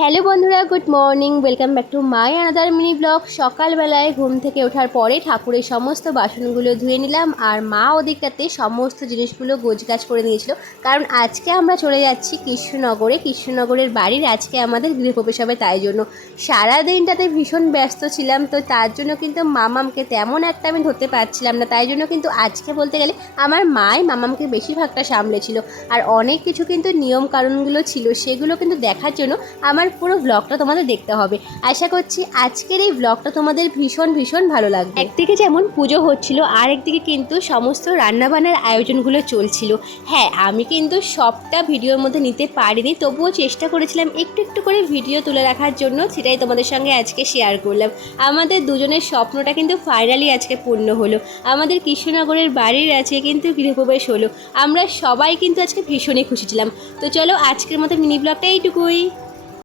Hello বন্ধুরা, good morning. Welcome back to my another mini blog. সকালবেলায় ঘুম থেকে ওঠার পরে ঠাকুরের সমস্ত বাসনগুলো ধুয়ে নিলাম, আর মা ওদিকটাতে সমস্ত জিনিসগুলো গোছগাছ করে নিয়েছিল। কারণ আজকে আমরা চলে যাচ্ছি কৃষ্ণনগরের বাড়ির আজকে আমাদের গৃহপ্রবেশ হবে, তাই জন্য সারা দিনটাতে ভীষণ ব্যস্ত ছিলাম। তো তার জন্য কিন্তু মামামকে তেমন একটা আমি ধরতে পারছিলাম না, তাই জন্য কিন্তু আজকে বলতে গেলে আমার মাই মামামকে বেশিরভাগটা সামলেছিল। আর অনেক কিছু কিন্তু নিয়ম কানুনগুলো ছিল, সেগুলো কিন্তু দেখার জন্য আমার পুরো ব্লগটা তোমাদের দেখতে হবে। আশা করছি আজকের এই ব্লগটা তোমাদের ভীষণ ভীষণ ভালো লাগবে। একদিকে যেমন পুজো হচ্ছিল, আর একদিকে কিন্তু সমস্ত রান্নাবান্নার আয়োজনগুলো চলছিল। হ্যাঁ, আমি কিন্তু সবটা ভিডিওর মধ্যে নিতে পারিনি, তবুও চেষ্টা করেছিলাম একটু একটু করে ভিডিও তুলে রাখার জন্য। সেটাই তোমাদের সঙ্গে আজকে শেয়ার করলাম। আমাদের দুজনের স্বপ্নটা কিন্তু ফাইনালি আজকে পূর্ণ হলো। আমাদের কৃষ্ণনগরের বাড়ির আছে কিন্তু গৃহপ্রবেশ হলো। আমরা সবাই কিন্তু আজকে ভীষণই খুশি ছিলাম। তো চলো, আজকের মতো মিনি ব্লগটা এইটুকুই।